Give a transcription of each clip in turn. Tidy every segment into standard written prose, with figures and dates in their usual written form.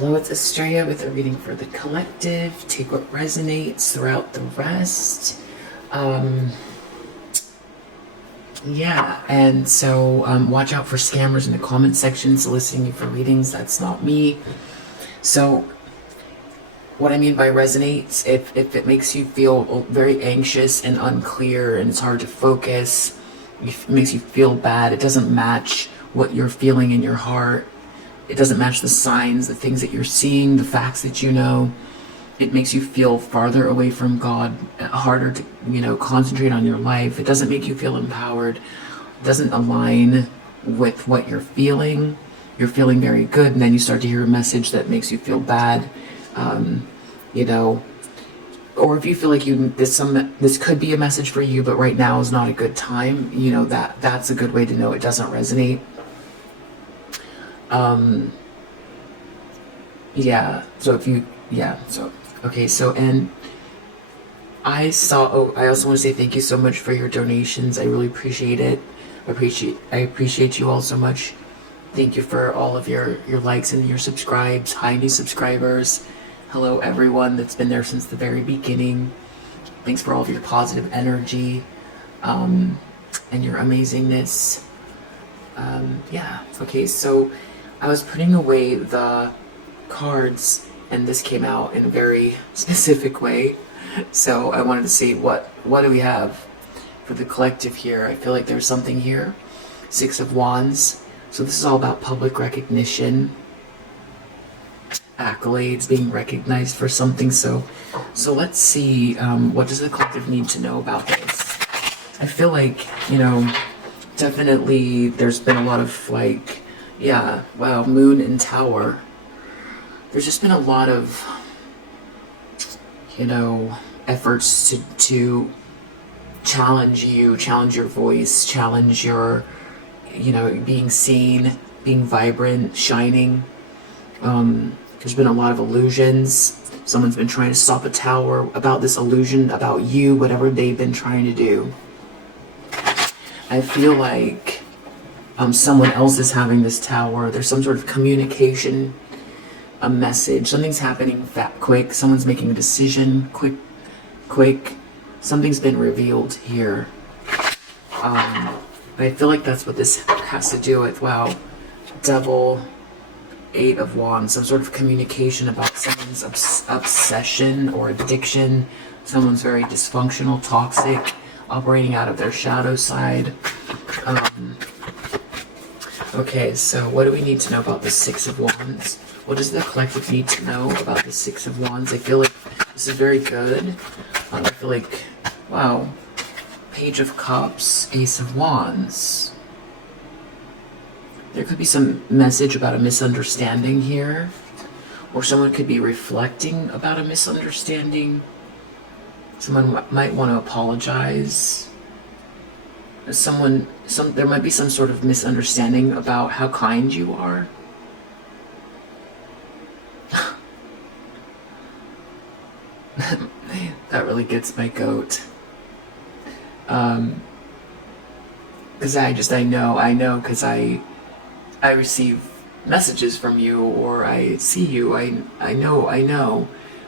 Hello, it's Estrella with a reading for the collective. Take what resonates throughout the rest. Yeah, and so watch out for scammers in the comment section soliciting you for readings. That's not me. So what I mean by resonates, if it makes you feel very anxious and unclear and it's hard to focus, it makes you feel bad, it doesn't match what you're feeling in your heart, it doesn't match the signs, the things that you're seeing, the facts that you know, it makes you feel farther away from God, harder to, concentrate on your life, it doesn't make you feel empowered, it doesn't align with what you're feeling very good, and then you start to hear a message that makes you feel bad, or if you feel like this could be a message for you, but right now is not a good time, that's a good way to know it doesn't resonate. And I also want to say thank you so much for your donations. I really appreciate it. I appreciate you all so much. Thank you for all of your likes and your subscribes. Hi, new subscribers. Hello, everyone that's been there since the very beginning. Thanks for all of your positive energy, and your amazingness. So I was putting away the cards, and this came out in a very specific way. So I wanted to see what do we have for the collective here. I feel like there's something here. 6 of Wands. So this is all about public recognition, accolades, being recognized for something. So let's see, what does the collective need to know about this? I feel like, definitely there's been a lot of Moon and Tower. There's just been a lot of, efforts to challenge you, challenge your voice, challenge your, being seen, being vibrant, shining. There's been a lot of illusions. Someone's been trying to stop a tower about this illusion, about you, whatever they've been trying to do. I feel like someone else is having this tower. There's some sort of communication, a message. Something's happening quick. Someone's making a decision quick. Something's been revealed here. But I feel like that's what this has to do with. Wow. Devil, 8 of Wands. Some sort of communication about someone's obsession or addiction. Someone's very dysfunctional, toxic, operating out of their shadow side. Okay, so what do we need to know about the 6 of Wands? What does the collective need to know about the 6 of Wands? I feel like this is very good. I feel like, wow, Page of Cups, Ace of Wands. There could be some message about a misunderstanding here, or someone could be reflecting about a misunderstanding. Someone might want to apologize. There might be some sort of misunderstanding about how kind you are. That really gets my goat. Because I know because I receive messages from you, or I see you, I know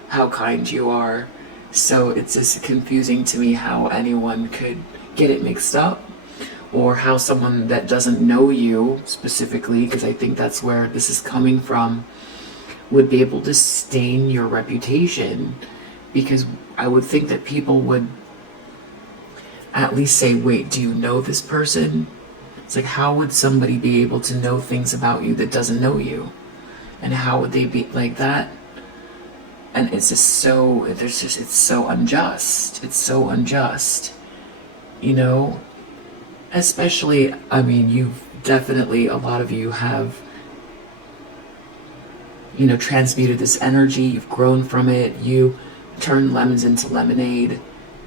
how kind you are. So it's just confusing to me how anyone could get it mixed up, or how someone that doesn't know you specifically, because I think that's where this is coming from, would be able to stain your reputation. Because I would think that people would at least say, wait, do you know this person? It's like, how would somebody be able to know things about you that doesn't know you? And how would they be like that? And it's just so, it's so unjust. It's so unjust. Especially, you've definitely, a lot of you have, transmuted this energy. You've grown from it. You turned lemons into lemonade.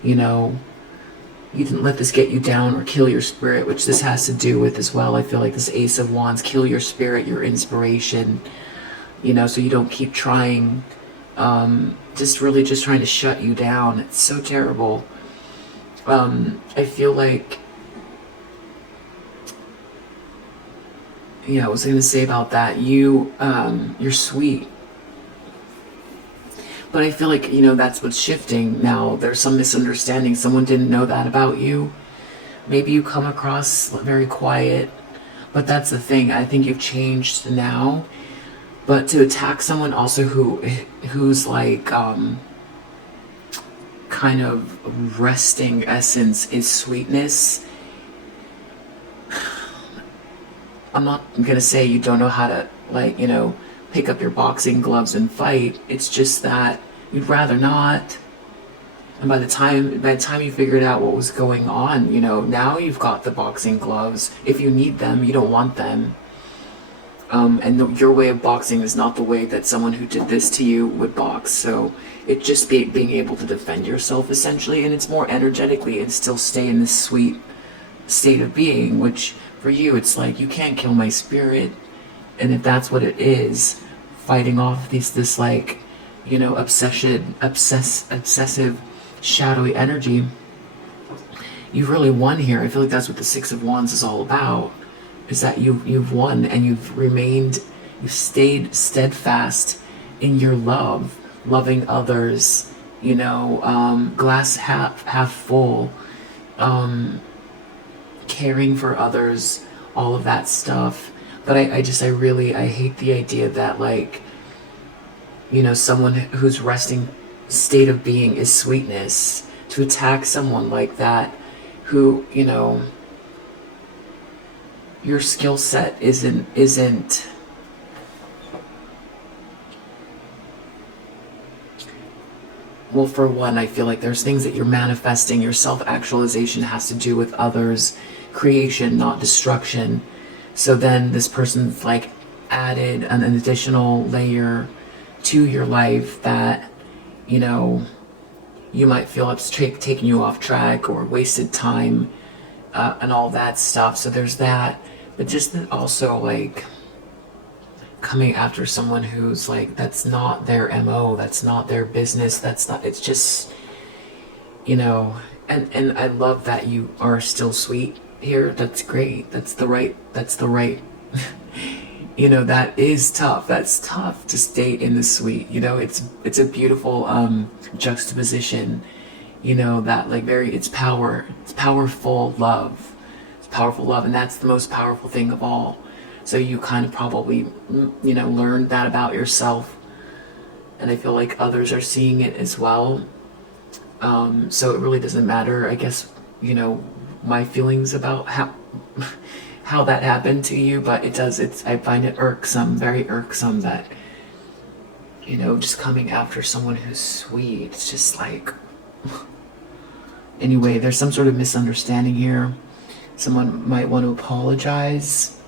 You didn't let this get you down or kill your spirit, which this has to do with as well. I feel like this Ace of Wands, kill your spirit, your inspiration, so you don't keep trying, just trying to shut you down. It's so terrible. I feel like, I was going to say about that, you're sweet. But I feel like, that's what's shifting now. There's some misunderstanding. Someone didn't know that about you. Maybe you come across very quiet, but that's the thing. I think you've changed now. But to attack someone also who's like kind of resting essence is sweetness. I'm not gonna say you don't know how to, like, pick up your boxing gloves and fight. It's just that you'd rather not. And by the time you figured out what was going on, now you've got the boxing gloves. If you need them, you don't want them. And your way of boxing is not the way that someone who did this to you would box. So it's just being able to defend yourself, essentially. And it's more energetically and still stay in this sweet state of being, which for you, it's like, you can't kill my spirit. And if that's what it is, fighting off this like, obsessive, shadowy energy, you've really won here. I feel like that's what the Six of Wands is all about, is that you've won, and you've stayed steadfast in your loving others, glass half full, caring for others, all of that stuff. But I hate the idea that, like, someone whose resting state of being is sweetness, to attack someone like that who, your skill set isn't well, for one, I feel like there's things that you're manifesting. Your self-actualization has to do with others' creation, not destruction. So then this person's like added an additional layer to your life that, you might feel it's taking you off track or wasted time, and all that stuff. So there's that. But just also, like, coming after someone who's like, that's not their MO, that's not their business, it's just, and I love that you are still sweet here. That's great. That's the right that is tough. That's tough to stay in the sweet. It's a beautiful juxtaposition, that like it's powerful love. It's powerful love, and that's the most powerful thing of all. So you kind of probably, learned that about yourself, and I feel like others are seeing it as well. So it really doesn't matter, I guess, my feelings about how that happened to you, but I find it irksome, very irksome, that, just coming after someone who's sweet. It's just like, anyway, there's some sort of misunderstanding here. Someone might want to apologize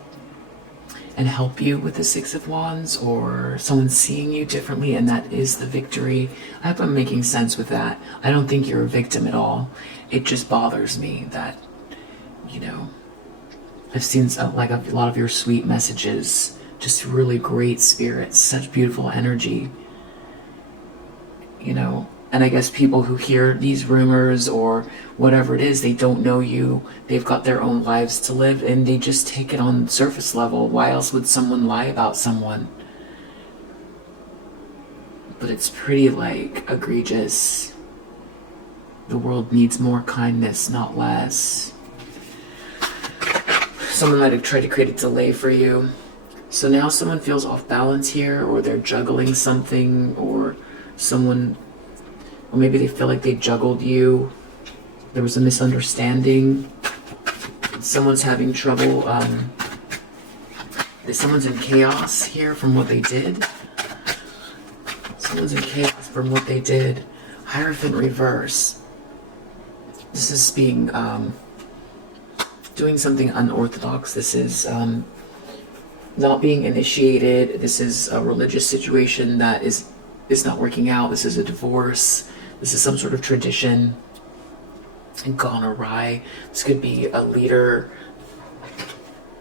and help you with the Six of Wands, or someone seeing you differently, and that is the victory. I hope I'm making sense with that. I don't think you're a victim at all. It just bothers me that, I've seen like a lot of your sweet messages, just really great spirits, such beautiful energy, and I guess people who hear these rumors or whatever it is, they don't know you. They've got their own lives to live, and they just take it on surface level. Why else would someone lie about someone? But it's pretty, like, egregious. The world needs more kindness, not less. Someone might have tried to create a delay for you. So now someone feels off balance here, or they're juggling something, or maybe they feel like they juggled you. There was a misunderstanding. Someone's having trouble. Someone's in chaos here from what they did. Someone's in chaos from what they did. Hierophant reverse. This is being, doing something unorthodox. This is not being initiated. This is a religious situation that is not working out. This is a divorce. This is some sort of tradition gone awry. This could be a leader,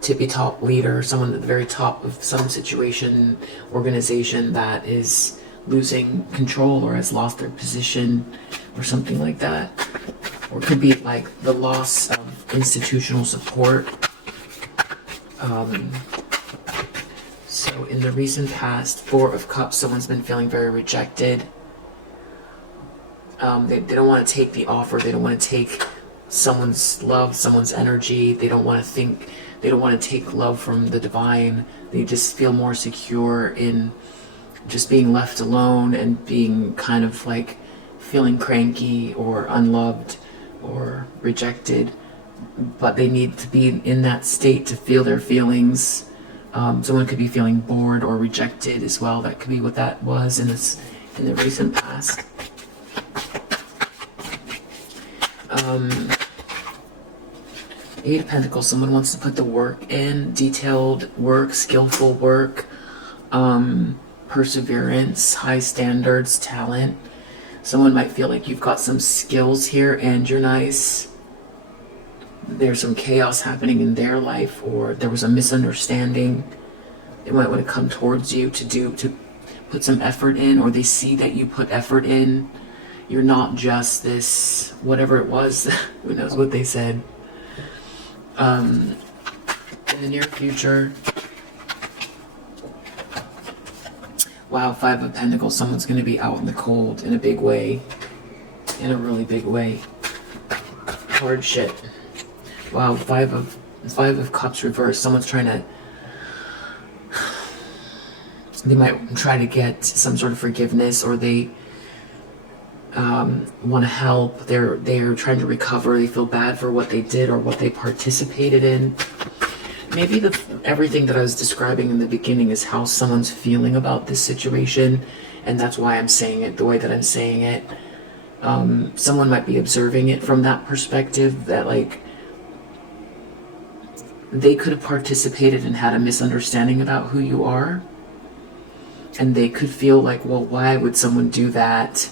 tippy top leader, someone at the very top of some situation, organization that is losing control or has lost their position or something like that. Or it could be like the loss of institutional support. So in the recent past, Four of Cups, someone's been feeling very rejected. They don't want to take the offer. They don't want to take someone's love, someone's energy. They don't want to take love from the divine. They just feel more secure in just being left alone and being kind of like feeling cranky or unloved or rejected. But they need to be in that state to feel their feelings. Someone could be feeling bored or rejected as well. That could be what that was in the recent past. Eight of Pentacles, someone wants to put the work in, detailed work, skillful work, perseverance, high standards, talent. Someone might feel like you've got some skills here and you're nice. There's some chaos happening in their life, or there was a misunderstanding. They might want to come towards you to put some effort in, or they see that you put effort in. You're not just this, whatever it was, who knows what they said. In the near future, wow, Five of Pentacles, someone's going to be out in the cold in a big way, in a really big way. Hardship. Wow, Five of Cups reversed. Someone's trying to, they might try to get some sort of forgiveness, or they want to help. They're trying to recover. They feel bad for what they did or what they participated in. Maybe everything that I was describing in the beginning is how someone's feeling about this situation, and that's why I'm saying it the way that I'm saying it. Someone might be observing it from that perspective, that like they could have participated and had a misunderstanding about who you are, and they could feel like, well, why would someone do that?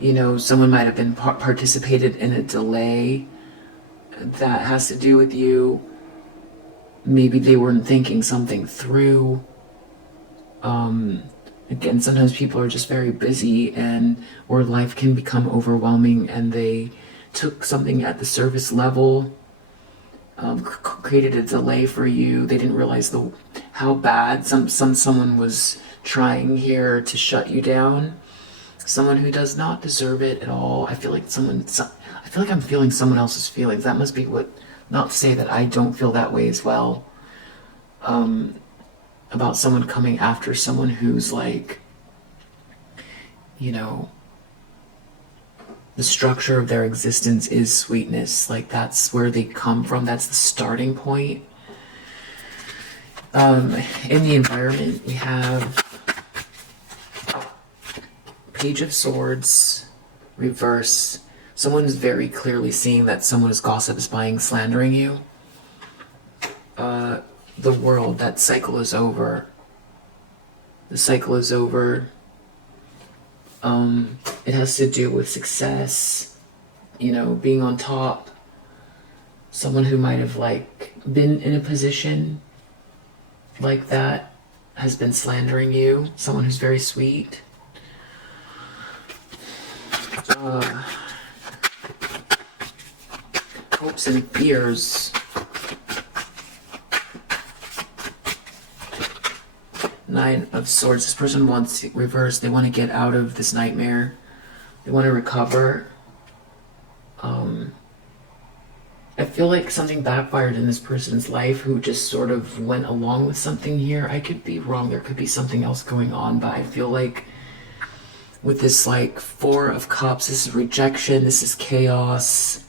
You know, someone might have been participated in a delay that has to do with you. Maybe they weren't thinking something through. Again, sometimes people are just very busy, or life can become overwhelming, and they took something at the surface level, created a delay for you. They didn't realize how bad someone was trying here to shut you down. Someone who does not deserve it at all. I feel like I'm feeling someone else's feelings. That must be what, not to say that I don't feel that way as well. About someone coming after someone who's like, you know, the structure of their existence is sweetness. Like, that's where they come from. That's the starting point. In the environment, we have Page of Swords, reverse. Someone's very clearly seeing that someone is gossip, spying, slandering you. The World, that cycle is over. The cycle is over. It has to do with success, you know, being on top. Someone who might have like been in a position like that has been slandering you. Someone who's very sweet. Hopes and fears. Nine of Swords. This person wants to reverse. They want to get out of this nightmare. They want to recover. I feel like something backfired in this person's life, who just sort of went along with something here. I could be wrong. There could be something else going on, but I feel like with this like Four of Cups, this is rejection, this is chaos,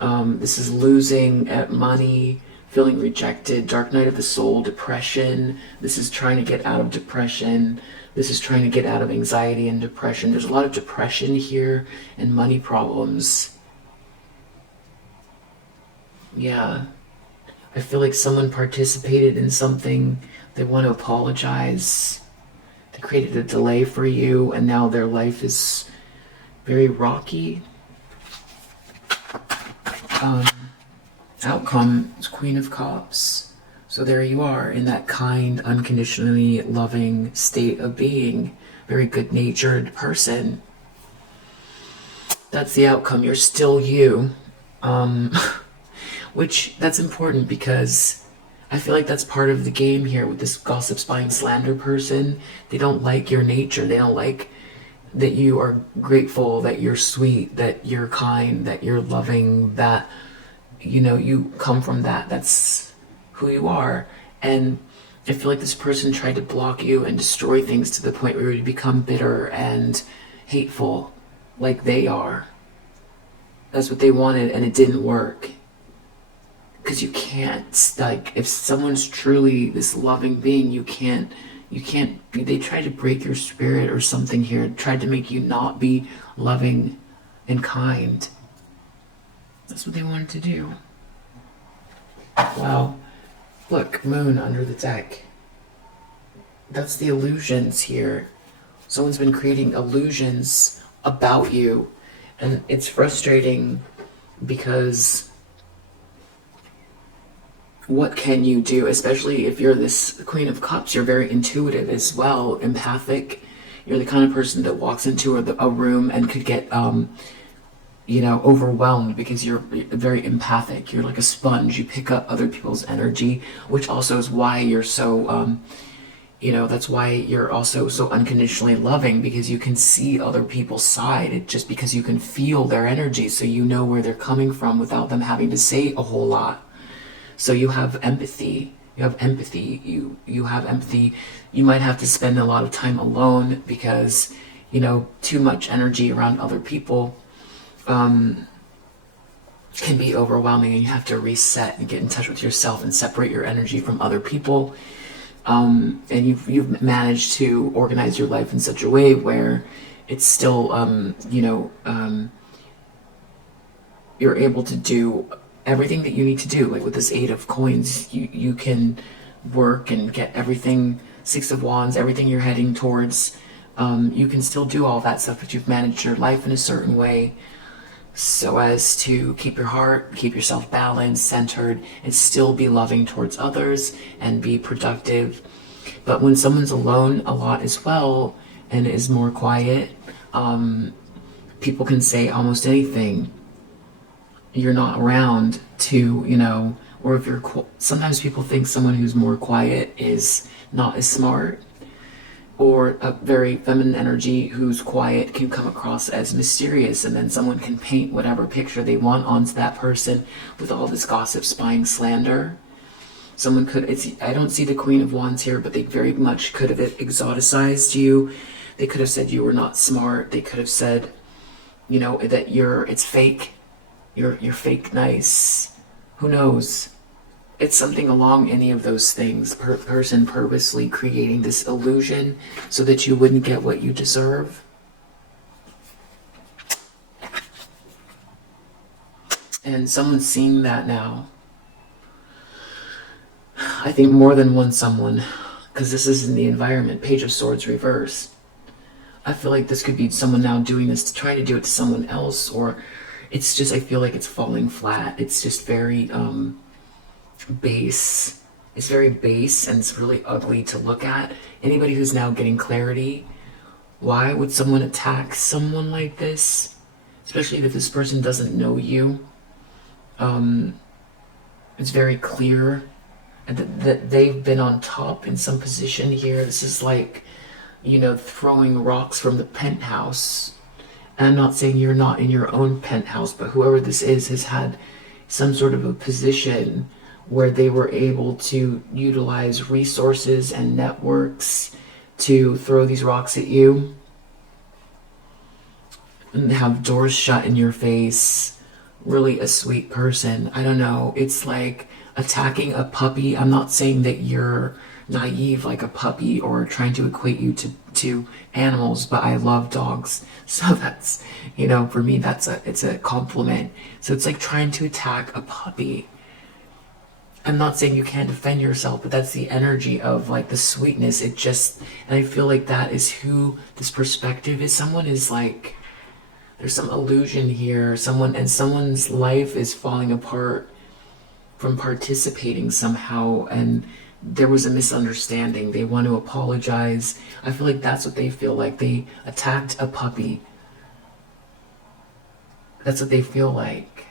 this is losing at money, feeling rejected. Dark Night of the Soul, depression. This is trying to get out of depression. This is trying to get out of anxiety and depression. There's a lot of depression here and money problems. Yeah. I feel like someone participated in something. They want to apologize. They created a delay for you, and now their life is very rocky. Outcome is Queen of Cups. So there you are, in that kind, unconditionally loving state of being. Very good-natured person. That's the outcome. You're still you. Which, that's important, because I feel like that's part of the game here with this gossip, spying, slander person. They don't like your nature. They don't like that you are grateful, that you're sweet, that you're kind, that you're loving, that, you know, you come from that. That's who you are. And I feel like this person tried to block you and destroy things to the point where you become bitter and hateful like they are. That's what they wanted, and it didn't work. Because you can't, like, if someone's truly this loving being, you can't, they tried to break your spirit or something here, tried to make you not be loving and kind. That's what they wanted to do. Wow. Look, moon under the deck. That's the illusions here. Someone's been creating illusions about you, and it's frustrating because what can you do? Especially if you're this Queen of Cups, you're very intuitive as well, empathic. You're the kind of person that walks into a room and could get, overwhelmed because you're very empathic. You're like a sponge. You pick up other people's energy, which also is why you're so, that's why you're also so unconditionally loving, because you can see other people's side. It's just because you can feel their energy, so you know where they're coming from without them having to say a whole lot. So you have empathy. You have empathy. You have empathy. You might have to spend a lot of time alone because, too much energy around other people can be overwhelming, and you have to reset and get in touch with yourself and separate your energy from other people. And you've managed to organize your life in such a way where it's still, you're able to do everything that you need to do. Like with this 8 of Coins, you can work and get everything, 6 of Wands, everything you're heading towards. You can still do all that stuff, but you've managed your life in a certain way so as to keep your heart, keep yourself balanced, centered, and still be loving towards others and be productive. But when someone's alone a lot as well and is more quiet, people can say almost anything. You're not around to, or if you're, sometimes people think someone who's more quiet is not as smart, or a very feminine energy who's quiet can come across as mysterious, and then someone can paint whatever picture they want onto that person with all this gossip, spying, slander. Someone could, I don't see the Queen of Wands here, but they very much could have exoticized you. They could have said you were not smart. They could have said, that it's fake. You're fake nice. Who knows? It's something along any of those things. Person purposely creating this illusion so that you wouldn't get what you deserve. And someone's seeing that now. I think more than one someone, because this is in the environment. Page of Swords reverse. I feel like this could be someone now doing this to try to do it to someone else, or it's just, I feel like it's falling flat. It's just very base. It's very base, and it's really ugly to look at. Anybody who's now getting clarity, why would someone attack someone like this? Especially if this person doesn't know you. It's very clear that they've been on top in some position here. This is like, throwing rocks from the penthouse. And I'm not saying you're not in your own penthouse, but whoever this is has had some sort of a position where they were able to utilize resources and networks to throw these rocks at you and have doors shut in your face. Really a sweet person. I don't know. It's like attacking a puppy. I'm not saying that you're naive like a puppy or trying to equate you to animals, but I love dogs. So that's, for me, it's a compliment. So it's like trying to attack a puppy. I'm not saying you can't defend yourself, but that's the energy of like the sweetness. And I feel like that is who this perspective is. Someone is like, there's some illusion here. Someone's life is falling apart from participating somehow, and there was a misunderstanding. They want to apologize. I feel like that's what they feel like. They attacked a puppy. That's what they feel like.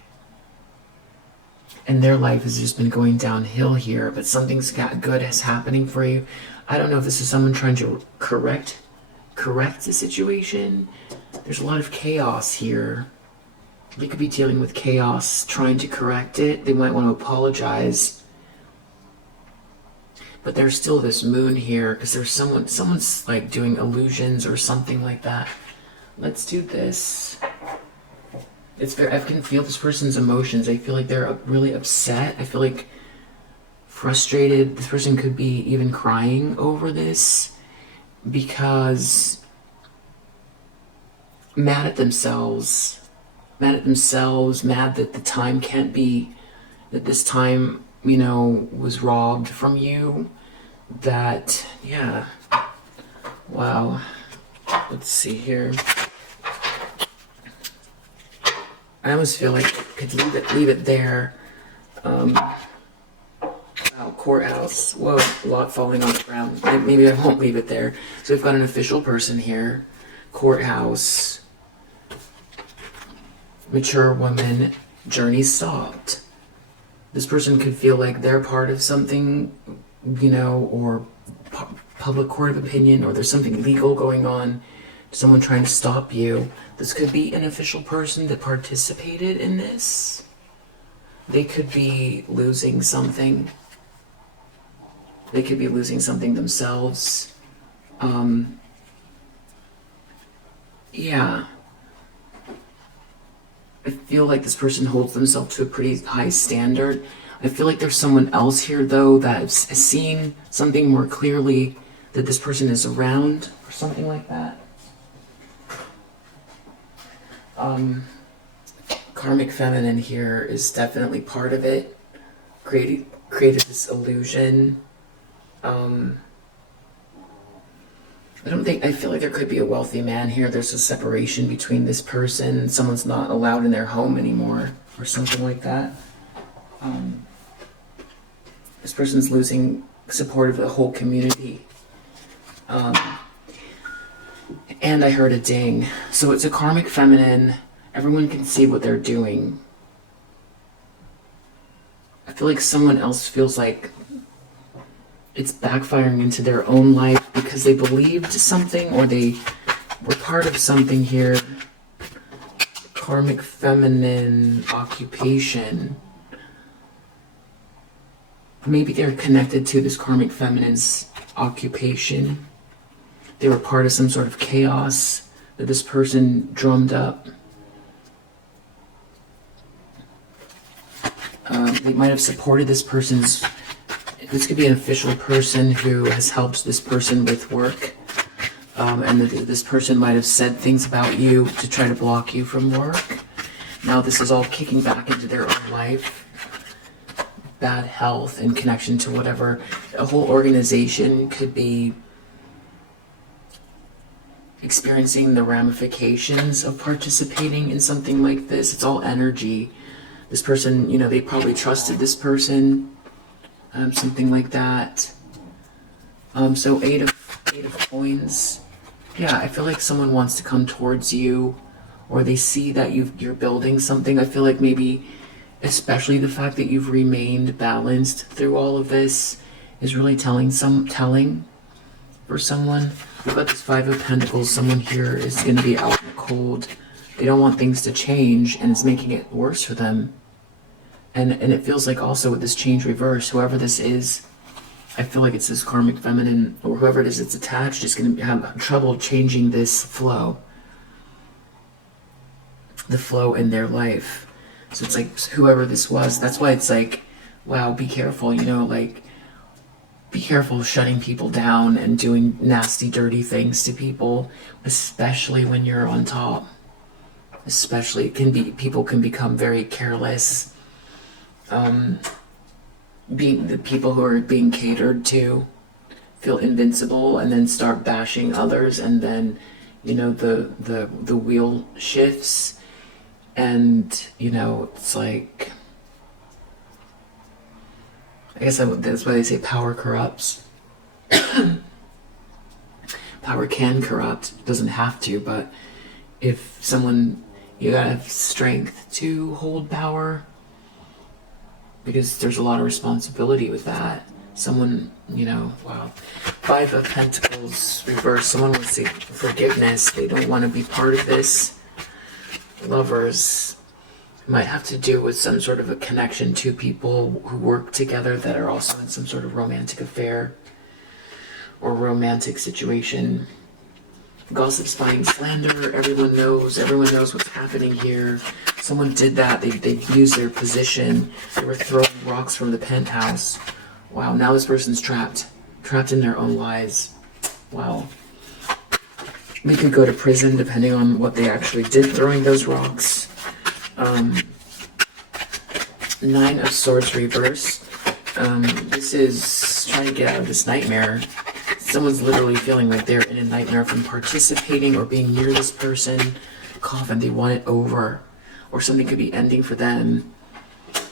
and their life has just been going downhill here, but something's got good is happening for you. I don't know if this is someone trying to correct the situation. There's a lot of chaos here. They could be dealing with chaos, trying to correct it. They might want to apologize. But there's still this moon here, because there's someone's like doing illusions or something like that. Let's do this. I can feel this person's emotions. I feel like they're really upset. I feel like frustrated. This person could be even crying over this because mad at themselves, mad that the time can't be, that this time, was robbed from you. That, yeah. Wow. Let's see here. I almost feel like I could leave it there. Wow, courthouse. Whoa, a lot falling on the ground. Maybe I won't leave it there. So we've got an official person here. Courthouse. Mature woman. Journey stopped. This person could feel like they're part of something, or public court of opinion, or there's something legal going on. Someone trying to stop you. This could be an official person that participated in this. They could be losing something. They could be losing something themselves. Yeah. I feel like this person holds themselves to a pretty high standard. I feel like there's someone else here, though, that's seeing something more clearly, that this person is around, or something like that. Karmic feminine here is definitely part of it. Created this illusion. I feel like there could be a wealthy man here. There's a separation between this person. Someone's not allowed in their home anymore, or something like that. This person's losing support of the whole community. And I heard a ding. So it's a karmic feminine. Everyone can see what they're doing. I feel like someone else feels like it's backfiring into their own life because they believed something, or they were part of something here. Karmic feminine occupation. Maybe they're connected to this karmic feminine's occupation. They were part of some sort of chaos that this person drummed up. They might have supported this person's... This could be an official person who has helped this person with work. And this person might have said things about you to try to block you from work. Now this is all kicking back into their own life. Bad health and connection to whatever. A whole organization could be experiencing the ramifications of participating in something like this. It's all energy. This person, they probably trusted this person, something like that. So eight of coins. Yeah, I feel like someone wants to come towards you, or they see that you're building something. I feel like maybe, especially the fact that you've remained balanced through all of this, is really telling for someone. We've got this Five of Pentacles. Someone here is going to be out in the cold. They don't want things to change, and it's making it worse for them. And it feels like also with this change reverse, whoever this is, I feel like it's this karmic feminine, or whoever it is that's attached, is going to have trouble changing this flow. The flow in their life. So it's like whoever this was, that's why it's like, wow, be careful, be careful shutting people down and doing nasty, dirty things to people, especially when you're on top. Especially, people can become very careless. The people who are being catered to feel invincible and then start bashing others, and then, the wheel shifts, and, it's like, I guess that's why they say power corrupts. Power can corrupt. It doesn't have to, but if someone, you gotta have strength to hold power. because there's a lot of responsibility with that. Someone, wow. Five of Pentacles reverse. Someone wants to forgiveness. They don't want to be part of this. Lovers. It might have to do with some sort of a connection to people who work together that are also in some sort of romantic affair or romantic situation. Gossip, spying, slander. Everyone knows what's happening here. Someone did that. They used their position. They were throwing rocks from the penthouse. Wow, now this person's trapped in their own lies. Wow. They could go to prison depending on what they actually did throwing those rocks. Nine of Swords reverse. This is trying to get out of this nightmare. Someone's literally feeling like they're in a nightmare from participating or being near this person. Coffin, they want it over. Or something could be ending for them.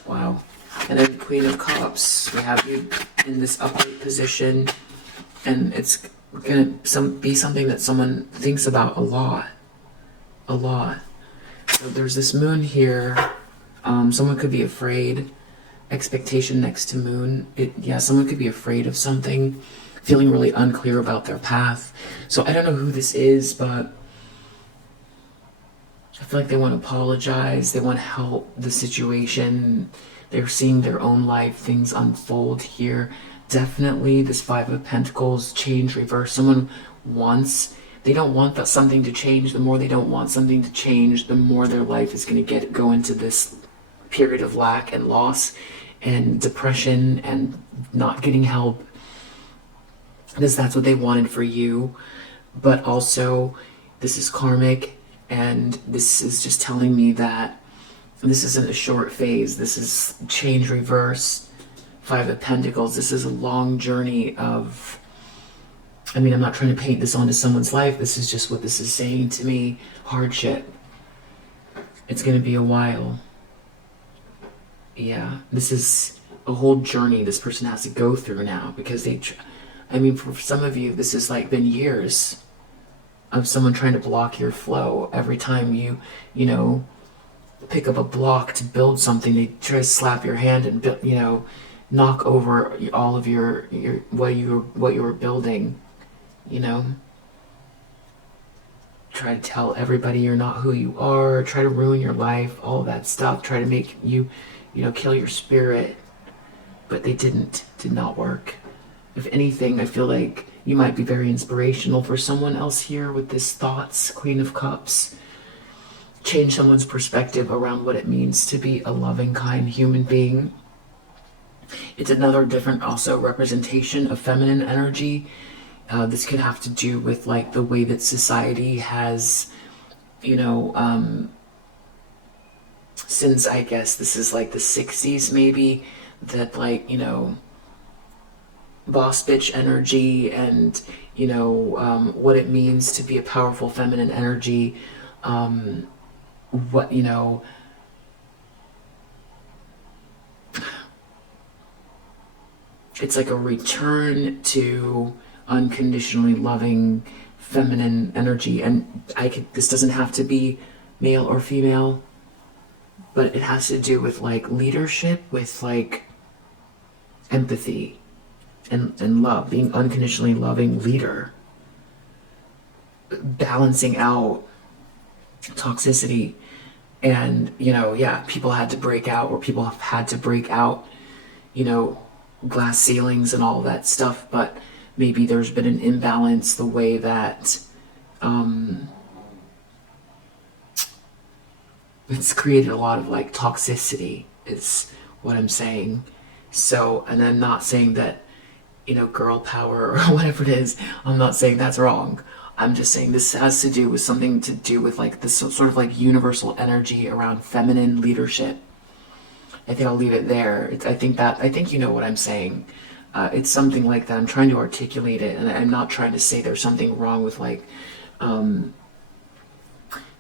Wow. And then Queen of Cups. We have you in this upright position. And it's going to be something that someone thinks about a lot. A lot. So there's this moon here. Someone could be afraid. Expectation next to moon. Someone could be afraid of something. Feeling really unclear about their path. So I don't know who this is, but I feel like they want to apologize. They want to help the situation. They're seeing their own life, things unfold here. Definitely this Five of Pentacles, change, reverse. Someone they don't want that something to change. The more they don't want something to change, the more their life is going to go into this period of lack and loss and depression and not getting help. Because that's what they wanted for you. But also, this is karmic, and this is just telling me that this isn't a short phase. This is change, reverse. Five of Pentacles. This is a long journey of... I'm not trying to paint this onto someone's life. This is just what this is saying to me. Hardship. It's going to be a while. Yeah. This is a whole journey this person has to go through now. Because for some of you, this has been years of someone trying to block your flow. Every time you pick up a block to build something, they try to slap your hand and knock over all of your what you were building. Try to tell everybody you're not who you are. Try to ruin your life. All that stuff. Try to make you, kill your spirit. But they did not work. If anything, I feel like you might be very inspirational for someone else here with this thoughts, Queen of Cups. Change someone's perspective around what it means to be a loving, kind human being. It's another different also representation of feminine energy. This could have to do with the way that society has, since I guess this is the 60s maybe, that boss bitch energy and what it means to be a powerful feminine energy, it's like a return to unconditionally loving feminine energy. And this doesn't have to be male or female, but it has to do with leadership, with empathy and love, being unconditionally loving leader, balancing out toxicity. And people had to break out, or people have had to break out glass ceilings and all that stuff, but maybe there's been an imbalance the way that it's created a lot of toxicity is what I'm saying. So, and I'm not saying that girl power or whatever it is, I'm not saying that's wrong. I'm just saying this has to do with something to do with this sort of universal energy around feminine leadership. I think I'll leave it there. I think you know what I'm saying. It's something like that. I'm trying to articulate it, and I'm not trying to say there's something wrong with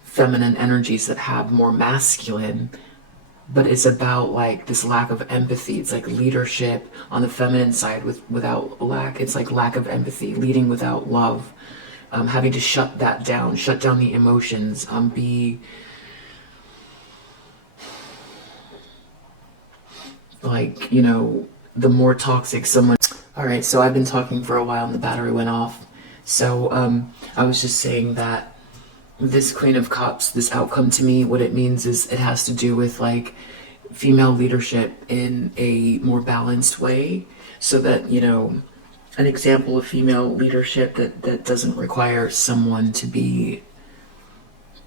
feminine energies that have more masculine, but it's about this lack of empathy. It's leadership on the feminine side without lack. It's lack of empathy, leading without love, having to shut that down, shut down the emotions, be like, you know, the more toxic someone. All right, so I've been talking for a while and the battery went off. So I was just saying that this Queen of Cups, this outcome to me, what it means is it has to do with like female leadership in a more balanced way, so that, you know, an example of female leadership that doesn't require someone to be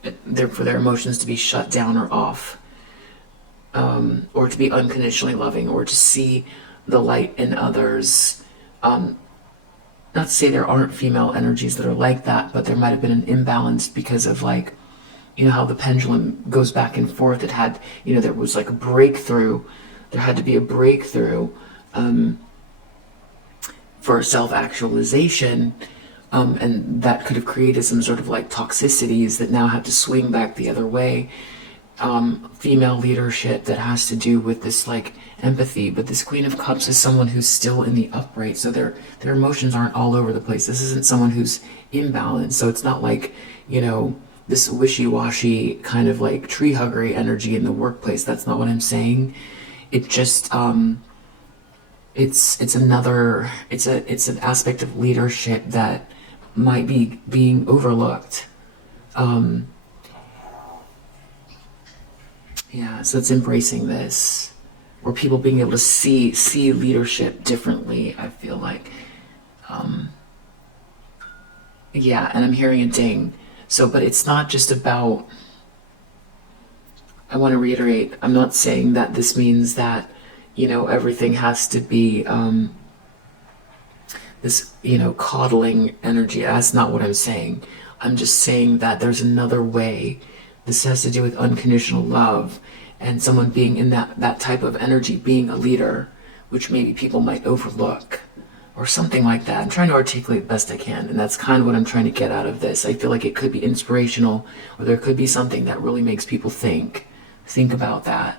for their emotions to be shut down or off, or to be unconditionally loving, or to see the light in others. Not to say there aren't female energies that are like that, but there might have been an imbalance because of, like, you know how the pendulum goes back and forth. It had, you know, there was like a breakthrough. There had to be a breakthrough for self-actualization, and that could have created some sort of like toxicities that now have to swing back the other way. Female leadership that has to do with this like empathy, but this Queen of Cups is someone who's still in the upright, so their emotions aren't all over the place. This isn't someone who's imbalanced, so it's not like, you know, this wishy-washy kind of like tree huggery energy in the workplace. That's not what I'm saying. It just it's an aspect of leadership that might be being overlooked. Yeah, so it's embracing this, or people being able to see leadership differently, I feel like. Yeah, and I'm hearing a ding. So, but it's not just about, I want to reiterate, I'm not saying that this means that, you know, everything has to be this, you know, coddling energy. That's not what I'm saying. I'm just saying that there's another way. This has to do with unconditional love and someone being in that type of energy, being a leader, which maybe people might overlook or something like that. I'm trying to articulate the best I can, and that's kind of what I'm trying to get out of this. I feel like it could be inspirational, or there could be something that really makes people think about that.